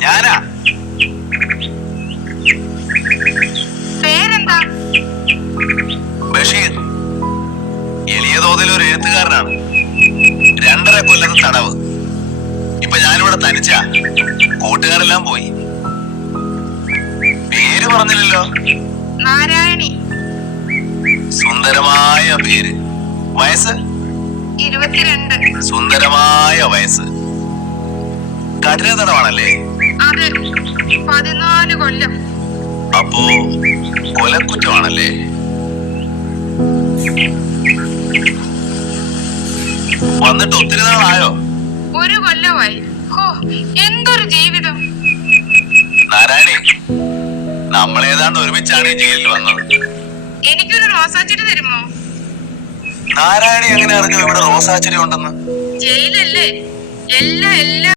ഞാനാ. പേരെന്താ? ബഷീർ. എളിയ തോതിൽ ഒരു എഴുത്തുകാരനാണ്. രണ്ടര കൊല്ലത്ത് തടവ്. ഇപ്പൊ ഞാനിവിടെ തനിച്ചാ. കൂട്ടുകാരെല്ലാം പോയി. പേര് പറഞ്ഞില്ലല്ലോ. നാരായണി. സുന്ദരമായ പേര്. വയസ്സ്? ഇരുപത്തിരണ്ട്. സുന്ദരമായ വയസ്സ്. കഠിന തടവാണല്ലേ? പതിനാല് കൊല്ലം. അപ്പോ കൊലക്കുറ്റമാണല്ലേ? വന്നിട്ട് ഒത്തിരി നാളായോ? ഒരു കൊല്ലമായി. ഹോ എന്തൊരു ജീവിതം. നാരായണി നമ്മളേതാണ്ട് ഒരുമിച്ചാണ് ഈ ജയിലിൽ വന്നത്. എനിക്കൊരു റോസാച്ചെടി തരുമോ? നാരായണി എങ്ങനെ അറിഞ്ഞു ഇവിടെ റോസാച്ചെടി ഉണ്ടെന്ന്? ജയിലല്ലേ? എല്ലാ എല്ലാ